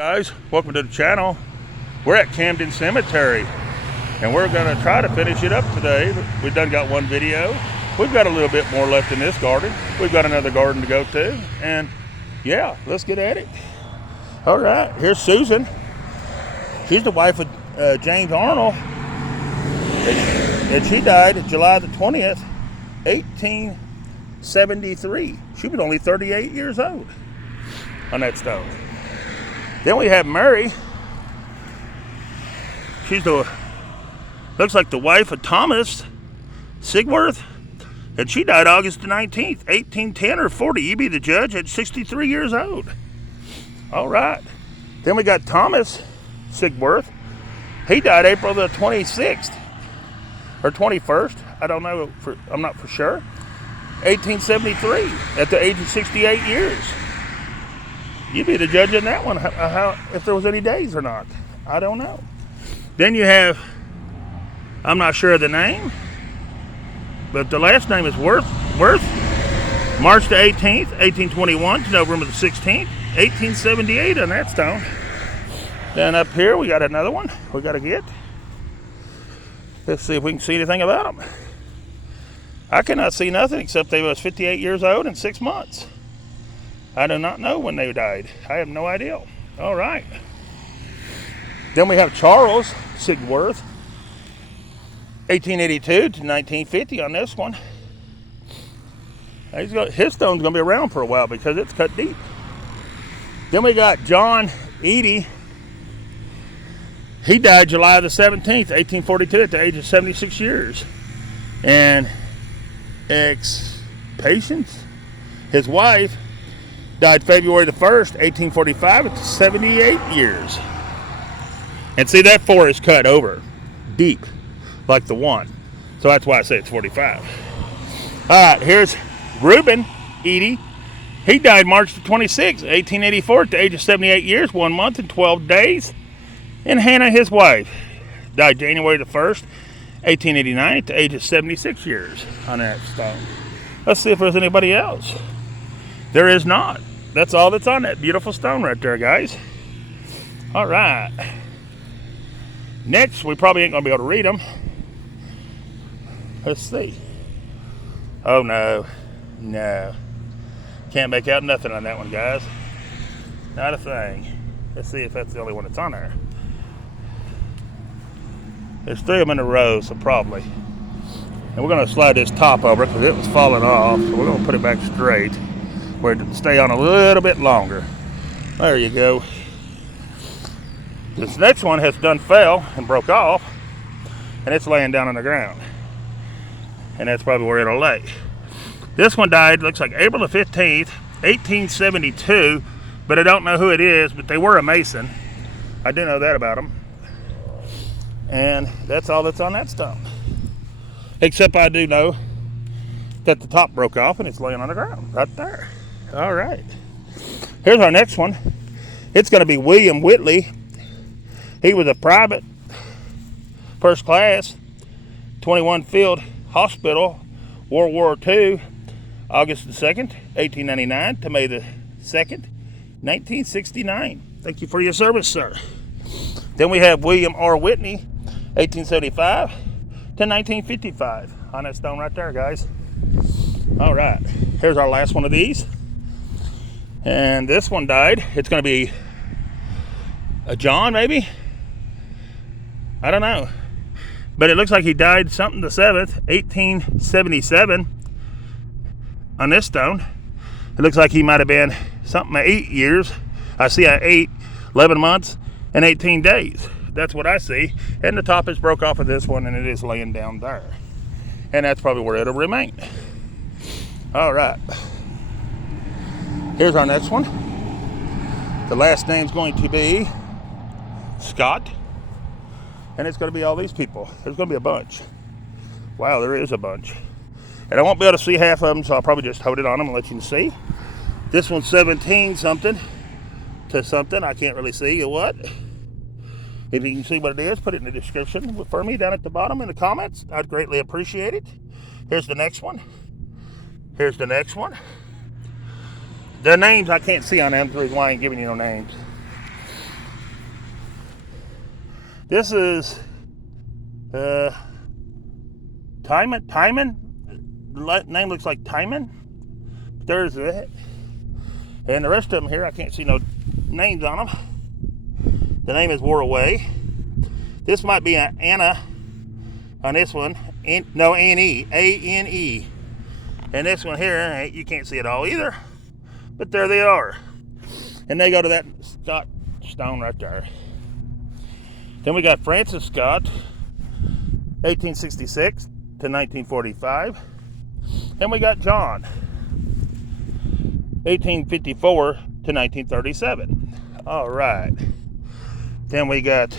Guys, welcome to the channel. We're at Camen Cemetery and we're going to try to finish it up today. We've done got one video. We've got a little bit more left in this garden. We've got another garden to go to, and yeah, let's get at it. All right, here's Susan. She's the wife of James Arnold, and she died July the 20th, 1873. She was only 38 years old on that stone. Then we have Mary. She's looks like the wife of Thomas Sigworth, and she died August the 19th, 1810 or 40. You be the judge at 63 years old. All right. Then we got Thomas Sigworth. He died April the 26th or 21st. I don't know. I'm not for sure. 1873 at the age of 68 years. You be the judge in that one, how if there was any days or not. I don't know. Then you have, I'm not sure of the name, but the last name is Worth. March the 18th, 1821 to November the 16th, 1878 on that stone. Then up here we got another one we got to get. Let's see if we can see anything about them. I cannot see nothing except they was 58 years old and 6 months. I do not know when they died. I have no idea. All right. Then we have Charles Sigworth, 1882 to 1950 on this one. His stone's going to be around for a while because it's cut deep. Then we got John Eady. He died July the 17th, 1842 at the age of 76 years. And Patience, his wife, died February the 1st, 1845 at 78 years. And see, that 4 is cut over deep, like the 1. So that's why I say it's 45. All right, here's Reuben Eady. He died March the 26th, 1884 at the age of 78 years, 1 month and 12 days. And Hannah, his wife, died January the 1st, 1889 at the age of 76 years on that stone. Let's see if there's anybody else. There is not. That's all that's on that beautiful stone right there, guys. All right. Next, we probably ain't going to be able to read them. Let's see. Oh, no. No. Can't make out nothing on that one, guys. Not a thing. Let's see if that's the only one that's on there. There's 3 of them in a row, so probably. And we're going to slide this top over because it was falling off. So we're going to put it back straight where it stay on a little bit longer. There you go. This next one has done fell and broke off, and it's laying down on the ground. And that's probably where it'll lay. This one died, looks like April the 15th, 1872, but I don't know who it is, but they were a Mason. I do know that about them. And that's all that's on that stone. Except I do know that the top broke off and it's laying on the ground right there. All right. Here's our next one. It's going to be William Whitley. He was a private, first class, 21 Field Hospital, World War II, August the 2nd, 1899 to May the 2nd, 1969. Thank you for your service, sir. Then we have William R. Whitney, 1875 to 1955 on that stone right there, guys. All right. Here's our last one of these. And this one died. It's going to be a John, maybe? I don't know. But it looks like he died something the 7th, 1877 on this stone. It looks like he might have been something 8 years. I see 11 months and 18 days. That's what I see. And the top is broke off of this one, and it is laying down there. And that's probably where it'll remain. All right. Here's our next one. The last name's going to be Scott. And it's going to be all these people. There's going to be a bunch. Wow, there is a bunch. And I won't be able to see half of them, so I'll probably just hold it on them and let you see. This one's 17 something to something. I can't really see what. If you can see what it is, put it in the description for me down at the bottom in the comments. I'd greatly appreciate it. Here's the next one. Here's the next one. The names I can't see on them, the reason why I ain't giving you no names. This is Timon. The name looks like Timon. There's it. And the rest of them here, I can't see no names on them. The name is wore away. This might be an Anna on this one. No, N-E. A-N-E. And this one here, you can't see it all either. But there they are. And they go to that Scott stone right there. Then we got Francis Scott, 1866 to 1945. And we got John, 1854 to 1937. All right. Then we got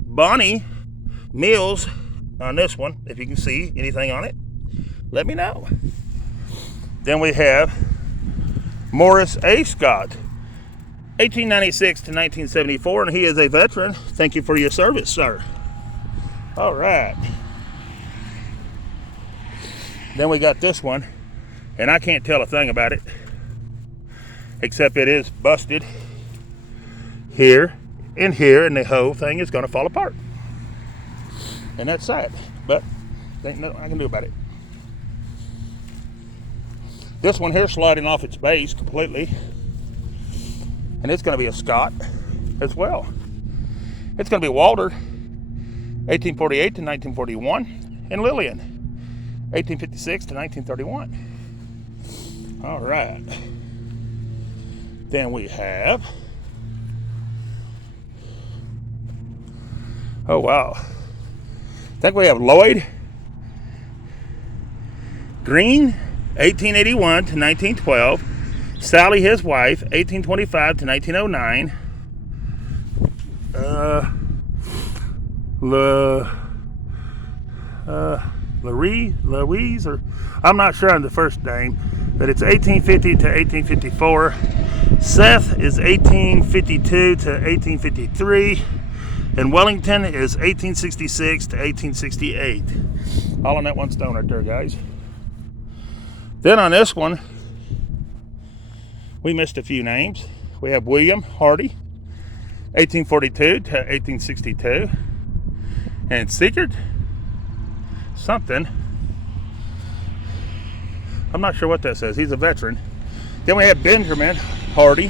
Bonnie Mills on this one. If you can see anything on it, let me know. Then we have Morris A. Scott, 1896 to 1974, and he is a veteran. Thank you for your service, sir. All right. Then we got this one, and I can't tell a thing about it, except it is busted here and here, and the whole thing is going to fall apart. And that's sad, but there ain't nothing I can do about it. This one here sliding off its base completely, and it's going to be a Scott as well. It's going to be Walter, 1848 to 1941, and Lillian, 1856 to 1931. All right. Then we have, oh wow, I think we have Lloyd Green, 1881 to 1912. Sally, his wife, 1825 to 1909. Louise, or I'm not sure on the first name, but it's 1850 to 1854. Seth is 1852 to 1853. And Wellington is 1866 to 1868. All on that one stone right there, guys. Then on this one, we missed a few names. We have William Hardy, 1842 to 1862. And Secret something. I'm not sure what that says. He's a veteran. Then we have Benjamin Hardy,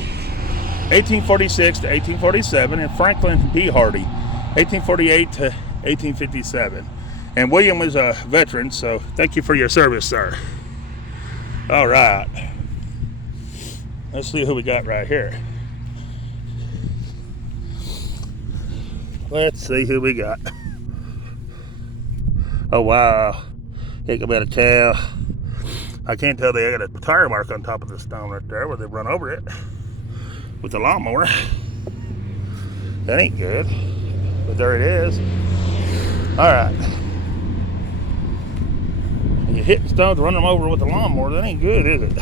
1846 to 1847. And Franklin B. Hardy, 1848 to 1857. And William was a veteran, so thank you for your service, sir. All right. Let's see who we got right here. Let's see who we got. Oh, wow. You can better tell. I can't tell they got a tire mark on top of the stone right there where they run over it with the lawnmower. That ain't good. But there it is. All right. You hitting stones, running them over with the lawnmower, that ain't good, is it?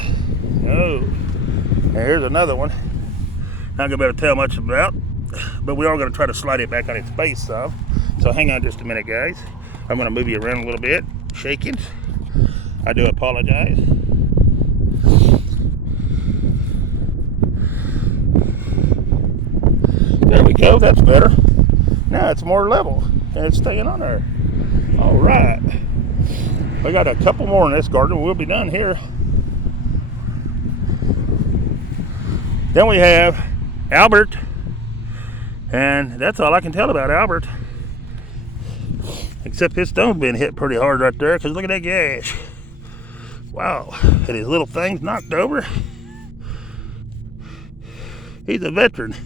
No. Here's another one. Not gonna be able to tell much about, but we are gonna try to slide it back on its base some. So hang on just a minute, guys. I'm gonna move you around a little bit, shaking. I do apologize. There we go, that's better. Now it's more level, and it's staying on there. All right. We got a couple more in this garden. We'll be done here. Then we have Albert, and that's all I can tell about Albert. Except his stone's been hit pretty hard right there, because look at that gash. Wow, and his little thing's knocked over. He's a veteran.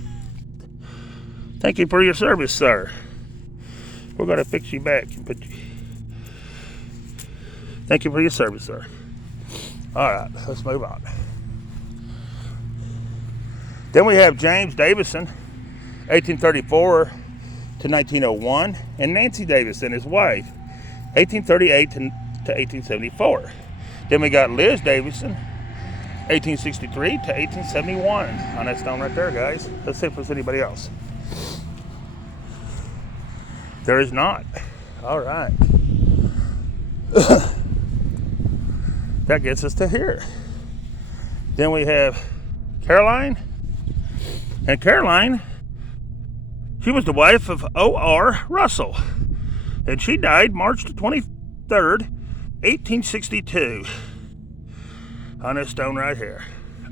Thank you for your service, sir. We're going to fix you back and put you. Thank you for your service, sir. All right, let's move on. Then we have James Davison, 1834 to 1901, and Nancy Davison, his wife, 1838 to 1874. Then we got Liz Davison, 1863 to 1871 on that stone right there, guys. Let's see if there's anybody else. There is not. All right. That gets us to here. Then we have Caroline. And Caroline, She was the wife of O.R. Russell, and she died March 23rd, 1862, on this stone right here.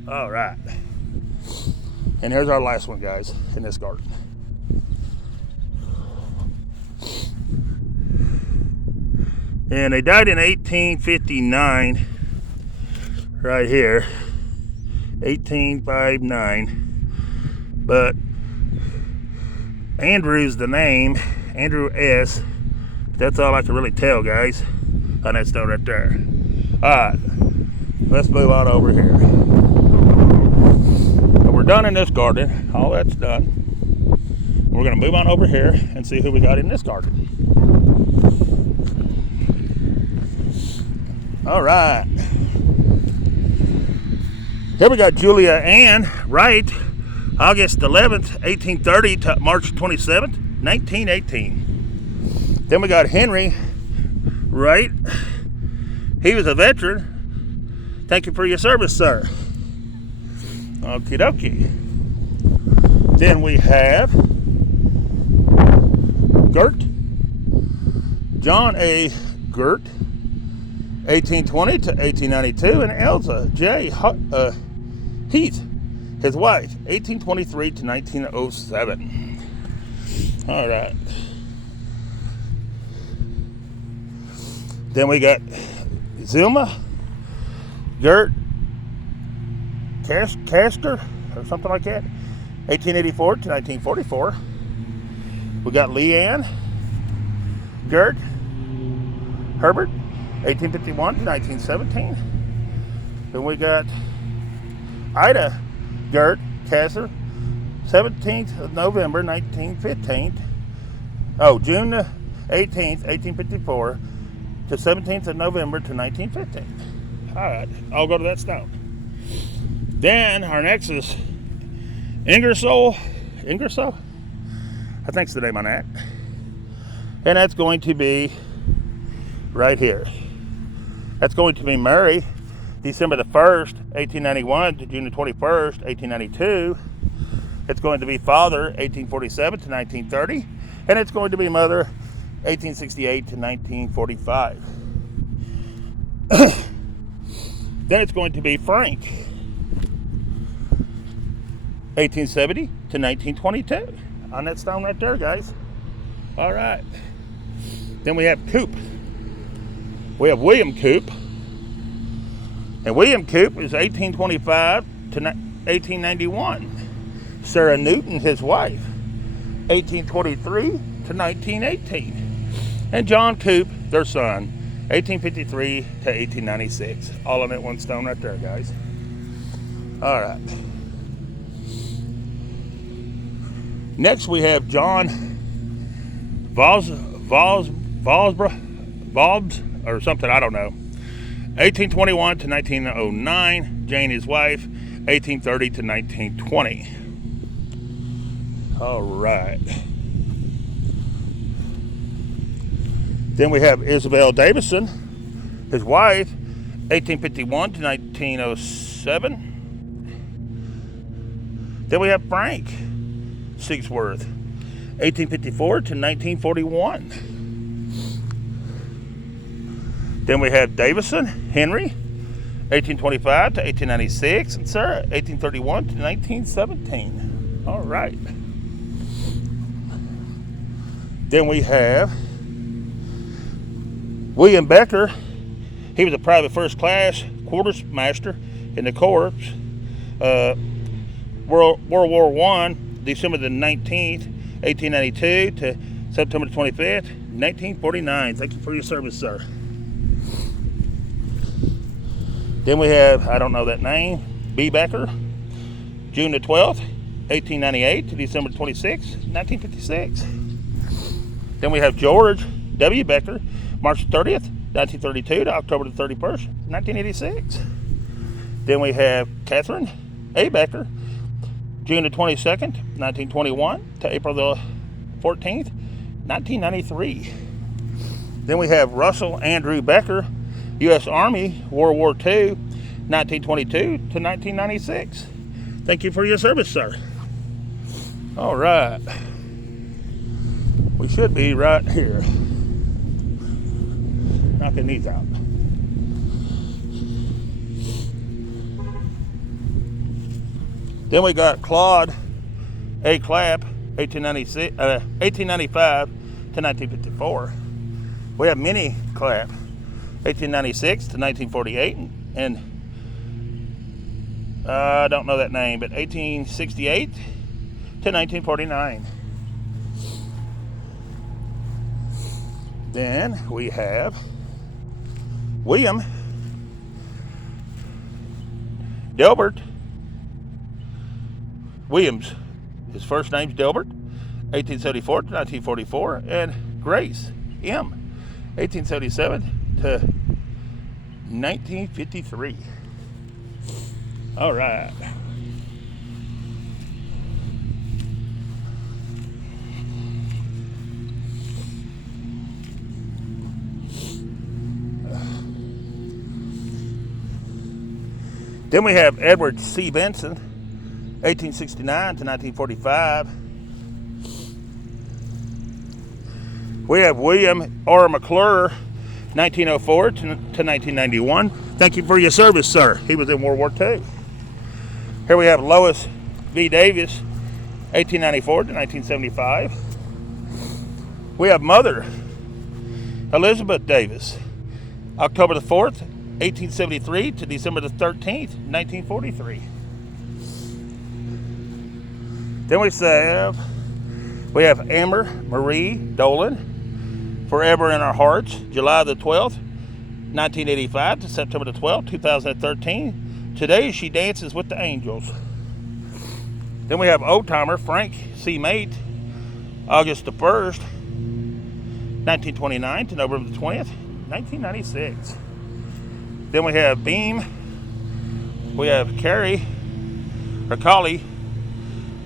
All right. And here's our last one, guys, in this garden. And they died in 1859, right here, 1859. But Andrew's the name, Andrew S. That's all I can really tell, guys, on that stone right there. All right, let's move on over here. So we're done in this garden. All that's done. We're going to move on over here and see who we got in this garden. All right. Here we got Julia Ann Wright, August 11th, 1830 to March 27th, 1918. Then we got Henry Wright. He was a veteran. Thank you for your service, sir. Okie dokie. Then we have Gert, John A. Gert, 1820 to 1892, and Elza J. Heath, his wife, 1823 to 1907. All right. Then we got Zilma Gert Caster, or something like that, 1884 to 1944. We got Leanne Gert Herbert, 1851 to 1917. Then we got Ida Gert Kasser, 17th of November 1915. June 18th, 1854 to 17th of November to 1915. All right, I'll go to that stone. Then our next is Ingersoll, I think's the name on that. And that's going to be right here. That's going to be Mary, December the 1st, 1891 to June the 21st, 1892. It's going to be Father, 1847 to 1930. And it's going to be Mother, 1868 to 1945. Then it's going to be Frank, 1870 to 1922. On that stone right there, guys. All right. Then we have Coop. We have William Coop. And William Coop is 1825 to 1891. Sarah Newton, his wife, 1823 to 1918. And John Coop, their son, 1853 to 1896. All on that one stone right there, guys. All right. Next we have John Vobs, or something, I don't know. 1821 to 1909. Jane, his wife, 1830 to 1920. All right. Then we have Isabel Davison, his wife, 1851 to 1907. Then we have Frank Sigsworth, 1854 to 1941. Then we have Davison Henry, 1825 to 1896, and Sarah, 1831 to 1917. All right. Then we have William Becker. He was a private first class quartermaster in the Corps. World War I, December the 19th, 1892 to September 25th, 1949. Thank you for your service, sir. Then we have, I don't know that name, B. Becker, June the 12th, 1898 to December 26th, 1956. Then we have George W. Becker, March 30th, 1932 to October the 31st, 1986. Then we have Catherine A. Becker, June the 22nd, 1921 to April the 14th, 1993. Then we have Russell Andrew Becker, U.S. Army, World War II, 1922 to 1996. Thank you for your service, sir. All right. We should be right here. Knocking these out. Then we got Claude A. Clapp, 1895 to 1954. We have Minnie Clapp, 1896 to 1948, and I don't know that name, but 1868 to 1949. Then we have William Delbert Williams. His first name's Delbert, 1874 to 1944, and Grace M., 1877 to 1953. All right. Then we have Edward C. Benson, 1869 to 1945. We have William R. McClure, 1904 to 1991. Thank you for your service, sir. He was in World War II. Here we have Lois V. Davis, 1894 to 1975. We have Mother Elizabeth Davis, October the 4th, 1873 to December the 13th, 1943. Then we have Amber Marie Dolan, Forever in Our Hearts, July the 12th, 1985 to September the 12th, 2013. Today she dances with the angels. Then we have old timer Frank C. Mate, August the 1st, 1929 to November the 20th, 1996. Then we have Beam. We have Carrie, or Collie,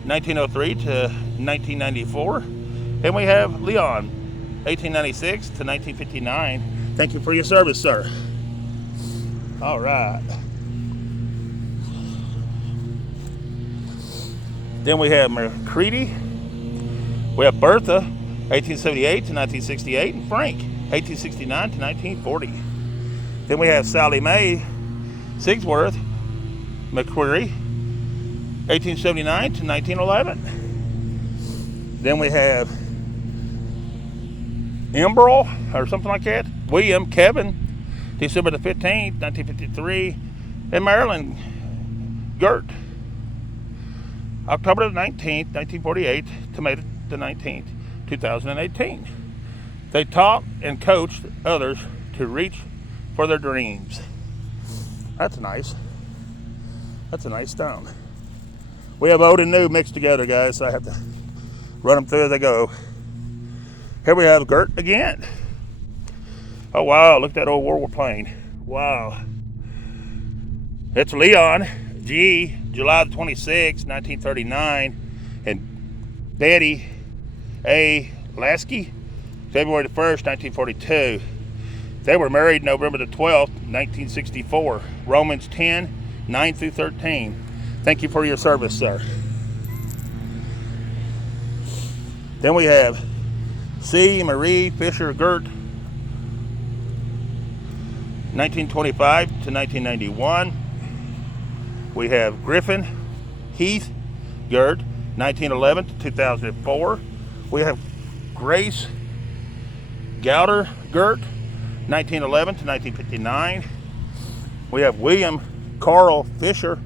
1903 to 1994. And we have Leon, 1896 to 1959. Thank you for your service, sir. All right. Then we have McCready. We have Bertha, 1878 to 1968, and Frank, 1869 to 1940. Then we have Sally Mae Sigsworth McQuarrie, 1879 to 1911. Then we have Embroil, or something like that, William Kevin, December the 15th, 1953, and Marilyn Gert, October the 19th, 1948 to May the 19th, 2018. They taught and coached others to reach for their dreams. That's nice. That's a nice stone. We have old and new mixed together, guys, so I have to run them through as they go. Here we have Gert again. Oh wow, look at that old World War plane. Wow. It's Leon G, July the 26th, 1939, and Daddy A. Lasky, February the 1st, 1942. They were married November the 12th, 1964. Romans 10, 9 through 13. Thank you for your service, sir. Then we have C. Marie Fisher Gert, 1925 to 1991. We have Griffin Heath Gert, 1911 to 2004. We have Grace Gouter Gert, 1911 to 1959. We have William Carl Fisher,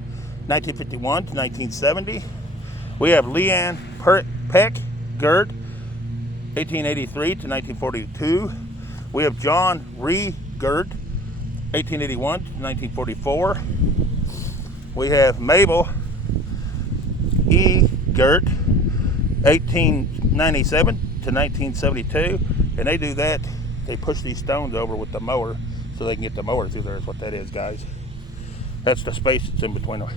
1951 to 1970. We have Leanne Peck Gert, 1883 to 1942. We have John Ree Gert, 1881 to 1944. We have Mabel E. Gert, 1897 to 1972. And they do that. They push these stones over with the mower so they can get the mower through there, is what that is, guys. That's the space that's in between them.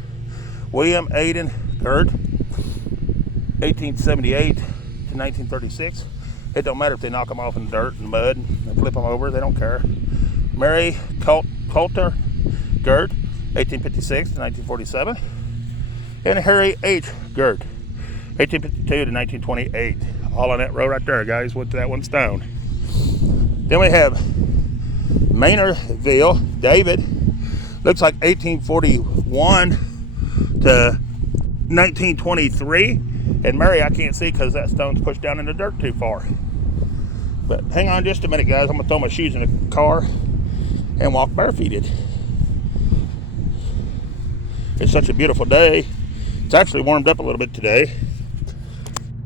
William Aiden Gert, 1878 to 1936. It don't matter if they knock them off in the dirt and mud and flip them over, they don't care. Mary Coulter Gert, 1856 to 1947. And Harry H. Gert, 1852 to 1928. all on that row right there, guys, with that one stone. Then we have Maynardville, David. Looks like 1841 to 1923. And Mary, I can't see because that stone's pushed down in the dirt too far. But hang on just a minute, guys. I'm going to throw my shoes in the car and walk barefooted. It's such a beautiful day. It's actually warmed up a little bit today.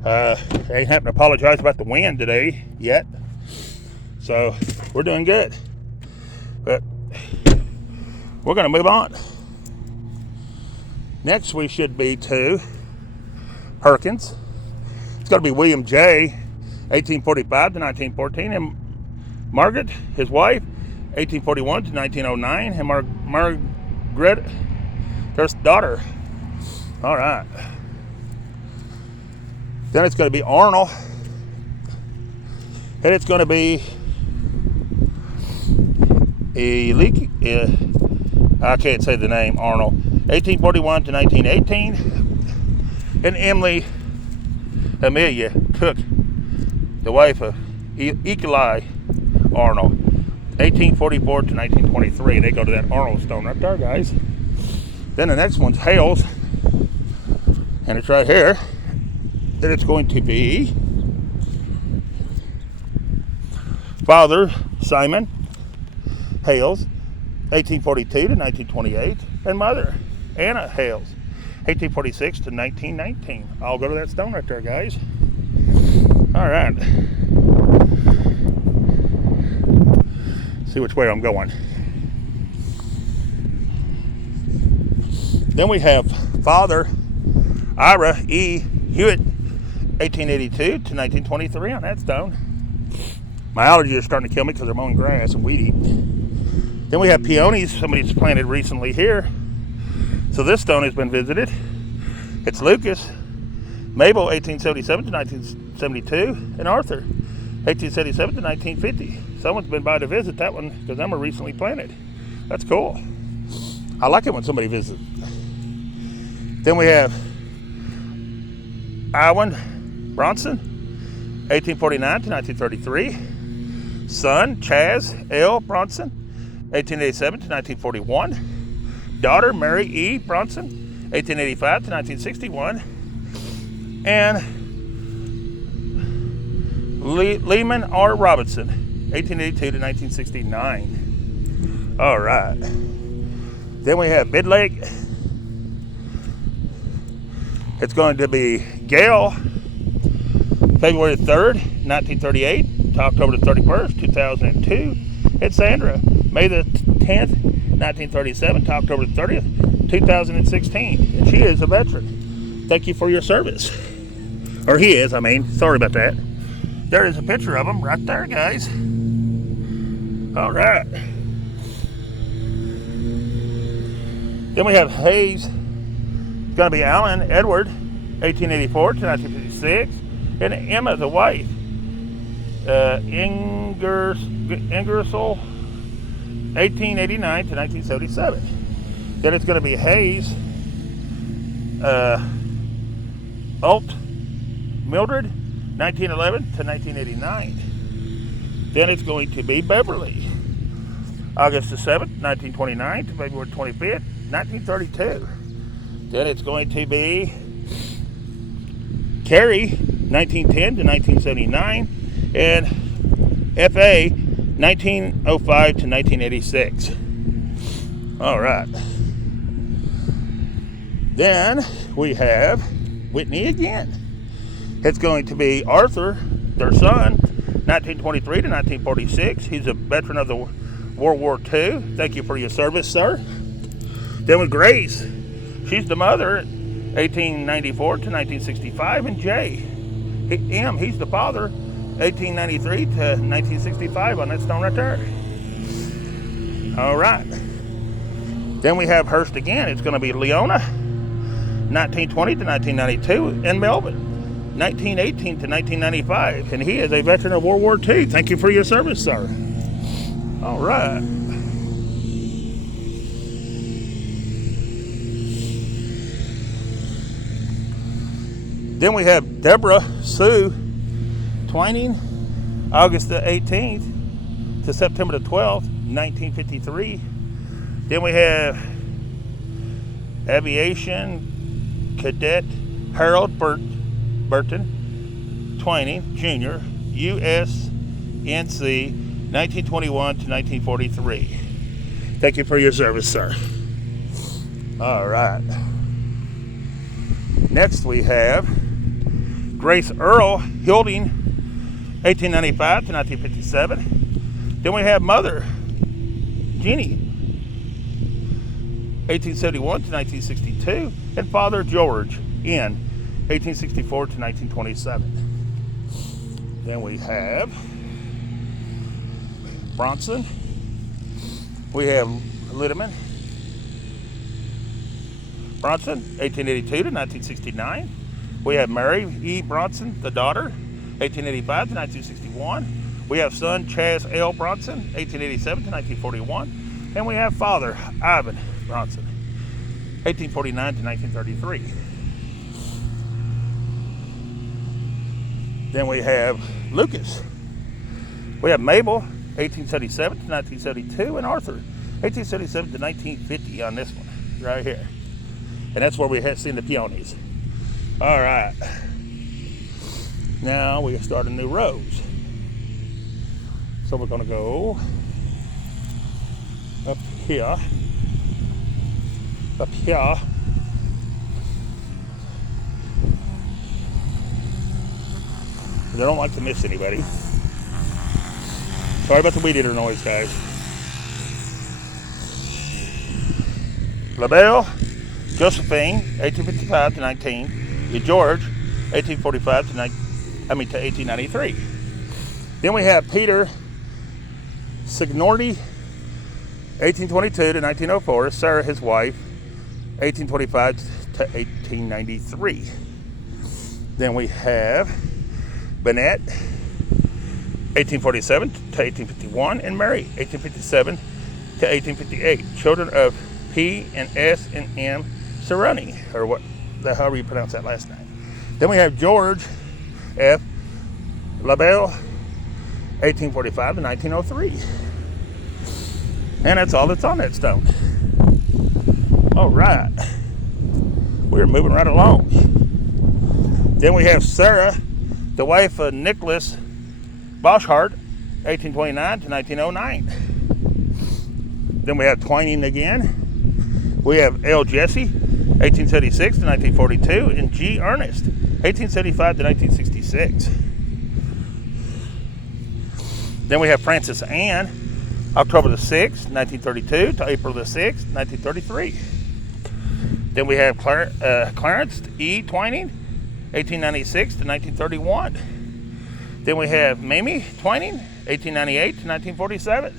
I ain't having to apologize about the wind today yet. So we're doing good. But we're going to move on. Next we should be to Perkins. It's going to be William J., 1845 to 1914, and Margaret, his wife, 1841 to 1909, and Margaret, their daughter. All right. Then it's going to be Arnold, and it's going to be I can't say the name, Arnold, 1841 to 1918, and Amelia Cook, the wife of Eli Arnold, 1844 to 1923. They go to that Arnold stone right there, guys. Then the next one's Hales, and it's right here. Then it's going to be Father Simon Hales, 1842 to 1928, and Mother Anna Hales, 1846 to 1919. I'll go to that stone right there, guys. All right. See which way I'm going. Then we have Father Ira E. Hewitt, 1882 to 1923 on that stone. My allergies are starting to kill me because they're mowing grass and weed eating. Then we have peonies somebody's planted recently here. So this stone has been visited. It's Lucas, Mabel, 1877 to 1972, and Arthur, 1877 to 1950. Someone's been by to visit that one because them are recently planted. That's cool. I like it when somebody visits. Then we have Iwan Bronson, 1849 to 1933. Son, Chaz L. Bronson, 1887 to 1941. Daughter, Mary E. Bronson, 1885 to 1961. And Lehman R. Robinson, 1882 to 1969. All right. Then we have Bid Lake. It's going to be Gail, February 3rd, 1938 to October the 31st, 2002. It's Sandra, May the 10th, 1937 to October the 30th, 2016. And she is a veteran. Thank you for your service. Or he is, sorry about that. There is a picture of him right there, guys. All right. Then we have Hayes. It's going to be Alan Edward, 1884 to 1956. And Emma, the wife, Ingersoll, 1889 to 1977. Then it's going to be Hayes, Alt Mildred, 1911 to 1989. Then it's going to be Beverly, August the 7th, 1929 to February 25th, 1932. Then it's going to be Carrie, 1910 to 1979, and F.A., 1905 to 1986. All right. Then we have Whitney again. It's going to be Arthur, their son, 1923 to 1946. He's a veteran of the World War II. Thank you for your service, sir. Then with Grace, she's the mother, 1894 to 1965, and Jay, he's the father, 1893 to 1965 on that stone right there. All right. Then we have Hurst again. It's going to be Leona, 1920 to 1992, and Melvin, 1918 to 1995. And he is a veteran of World War II. Thank you for your service, sir. All right. Then we have Deborah Sue Twining, August the 18th to September the 12th, 1953. Then we have Aviation Cadet Harold Burton Twining, Jr., USNC, 1921 to 1943. Thank you for your service, sir. All right. Next we have Grace Earl Hilding, 1895 to 1957. Then we have Mother Jeannie, 1871 to 1962, and Father George N, 1864 to 1927. Then we have Bronson. We have Littman. Bronson, 1882 to 1969. We have Mary E. Bronson, the daughter, 1885 to 1961. We have son Chaz L. Bronson, 1887 to 1941. And we have father Ivan Bronson, 1849 to 1933. Then we have Lucas. We have Mabel, 1877 to 1972, and Arthur, 1877 to 1950 on this one, right here. And that's where we had seen the peonies. All right. Now we start a new rows. So we're gonna go up here. Up here. I don't like to miss anybody. Sorry about the weed eater noise, guys. LaBelle Josephine, 1855 to 19. George, 1845 to 1893. Then we have Peter Signorni, 1822 to 1904. Sarah, his wife, 1825 to 1893. Then we have Bennett, 1847 to 1851, and Mary, 1857 to 1858. Children of P and S and M Cerrone, or however you pronounce that last name. Then we have George F. LaBelle, 1845 to 1903. And that's all that's on that stone. All right. We're moving right along. Then we have Sarah, the wife of Nicholas Boschart, 1829 to 1909. Then we have Twining again. We have L. Jesse, 1876 to 1942, and G. Ernest, 1875 to 1966. Then we have Francis Ann, October the 6th, 1932 to April the 6th, 1933. Then we have Clarence E. Twining, 1896 to 1931. Then we have Mamie Twining, 1898 to 1947.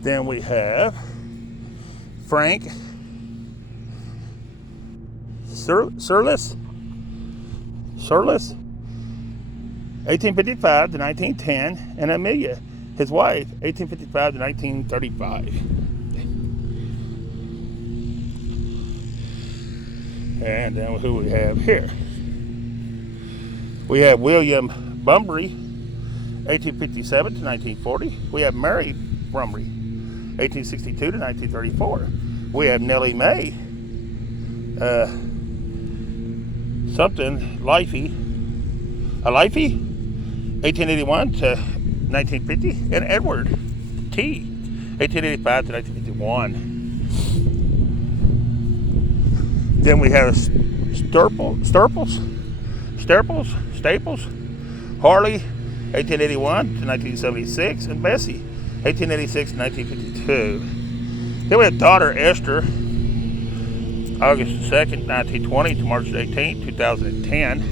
Then we have Frank Surlis, 1855 to 1910, and Amelia, his wife, 1855 to 1935. And then who we have here? We have William Bumbry, 1857 to 1940. We have Mary Bumbry, 1862 to 1934. We have Nellie Mae, Lifey, 1881 to 1950, and Edward T, 1885 to 1951. Then we have Staples, Harley, 1881 to 1976, and Bessie, 1886 to 1952. Then we have daughter Esther, August 2nd, 1920 to March 18th, 2010.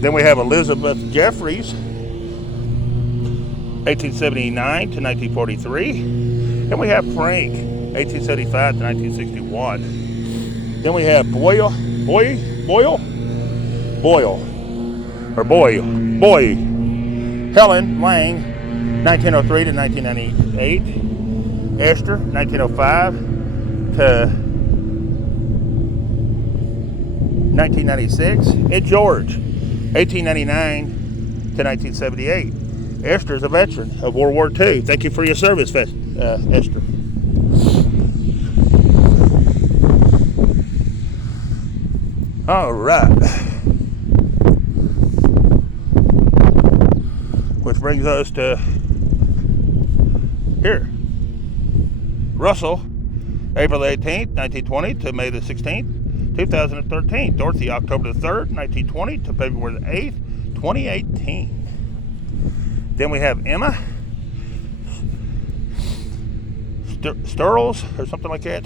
Then we have Elizabeth Jeffries, 1879 to 1943. Then we have Frank, 1875 to 1961. Then we have Boyle, Helen Lang, 1903 to 1998. Esther, 1905 to 1996. And George, 1899 to 1978. Esther's a veteran of World War II. Thank you for your service, Esther. All right. Which brings us to here. Russell, April 18th, 1920 to May the 16th, 2013. Dorothy, October the 3rd, 1920 to February the 8th, 2018. Then we have Emma Sturles, or something like that,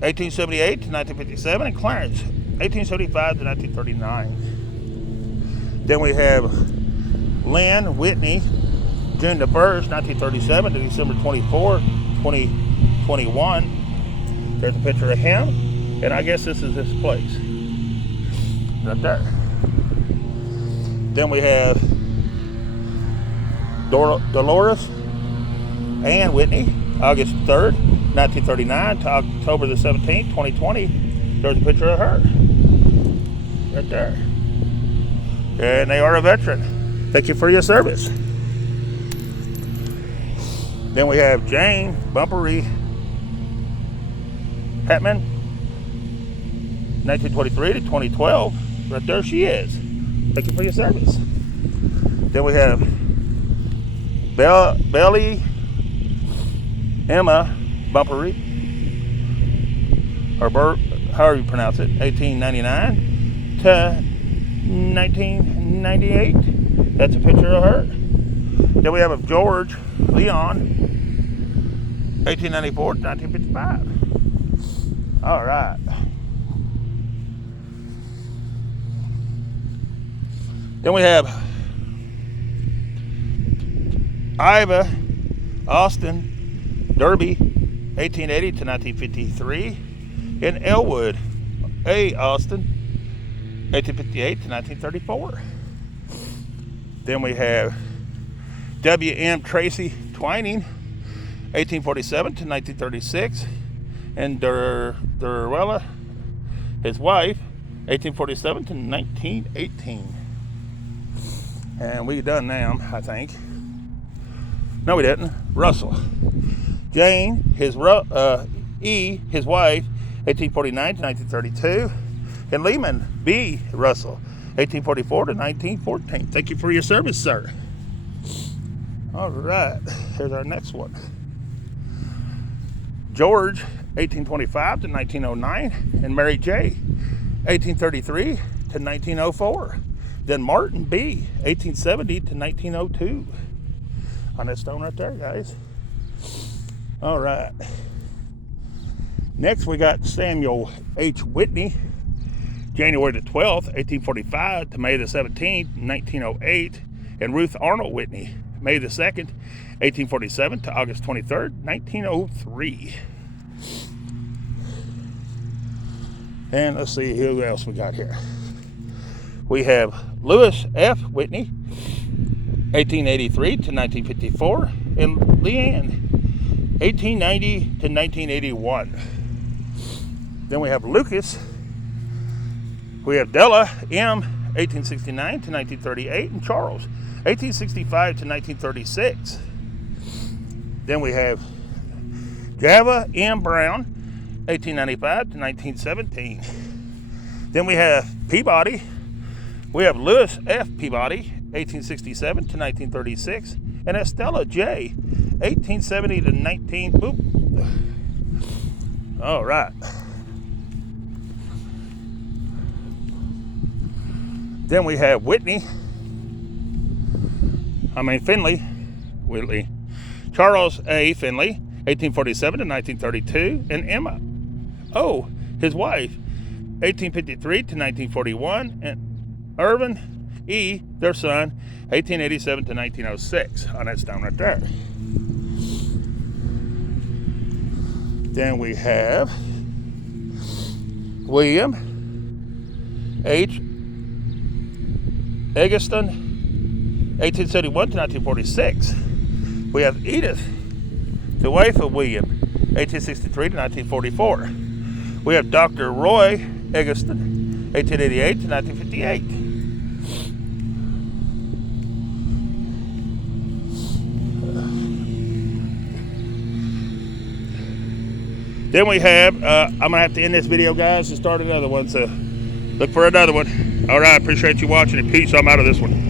1878 to 1957, and Clarence, 1875 to 1939. Then we have Lynn Whitney, June the 1st, 1937 to December 24, 2021. There's a picture of him, and I guess this is his place. Right there. Then we have Dolores Ann Whitney, August 3rd, 1939 to October the 17th, 2020. There's a picture of her. Right there. And they are a veteran. Thank you for your service. Then we have Jane Bumpery Hetman, 1923 to 2012. Right there she is. Thank you for your service. Then we have Belly Emma Bumpery, or however you pronounce it, 1899 to 1998. That's a picture of her. Then we have a George Leon, 1894 to 1955. All right. Then we have Iva Austin Derby, 1880 to 1953, and Elwood A. Austin, 1858 to 1934. Then we have W.M. Tracy Twining, 1847 to 1936, and Durella, his wife, 1847 to 1918. And we done now, I think. No, we didn't. Russell. Jane, his wife, 1849 to 1932. And Lehman B. Russell, 1844 to 1914. Thank you for your service, sir. All right, here's our next one. George, 1825 to 1909. And Mary J., 1833 to 1904. Then Martin B., 1870 to 1902. On that stone right there, guys. All right. Next, we got Samuel H. Whitney, January the 12th, 1845 to May the 17th, 1908. And Ruth Arnold Whitney, May the 2nd, 1847 to August 23rd, 1903. And let's see who else we got here. We have Lewis F. Whitney, 1883 to 1954, and Leanne, 1890 to 1981. Then we have Lucas. We have Della M., 1869 to 1938, and Charles, 1865 to 1936. Then we have Java M. Brown, 1895 to 1917. Then we have Peabody. We have Lewis F. Peabody, 1867 to 1936, and Estella J., 1870 to 19. Oop. All right. Then we have Finley, Whitley, Charles A. Finley, 1847 to 1932, and Emma O., his wife, 1853 to 1941, and Irvin E., their son, 1887 to 1906. On that stone right there. Then we have William H. Eggleston, 1871 to 1946. We have Edith, the wife of William, 1863 to 1944. We have Dr. Roy Eggleston, 1888 to 1958. Then we have, I'm going to have to end this video, guys, and start another one. So look for another one. All right, appreciate you watching it. Peace. I'm out of this one.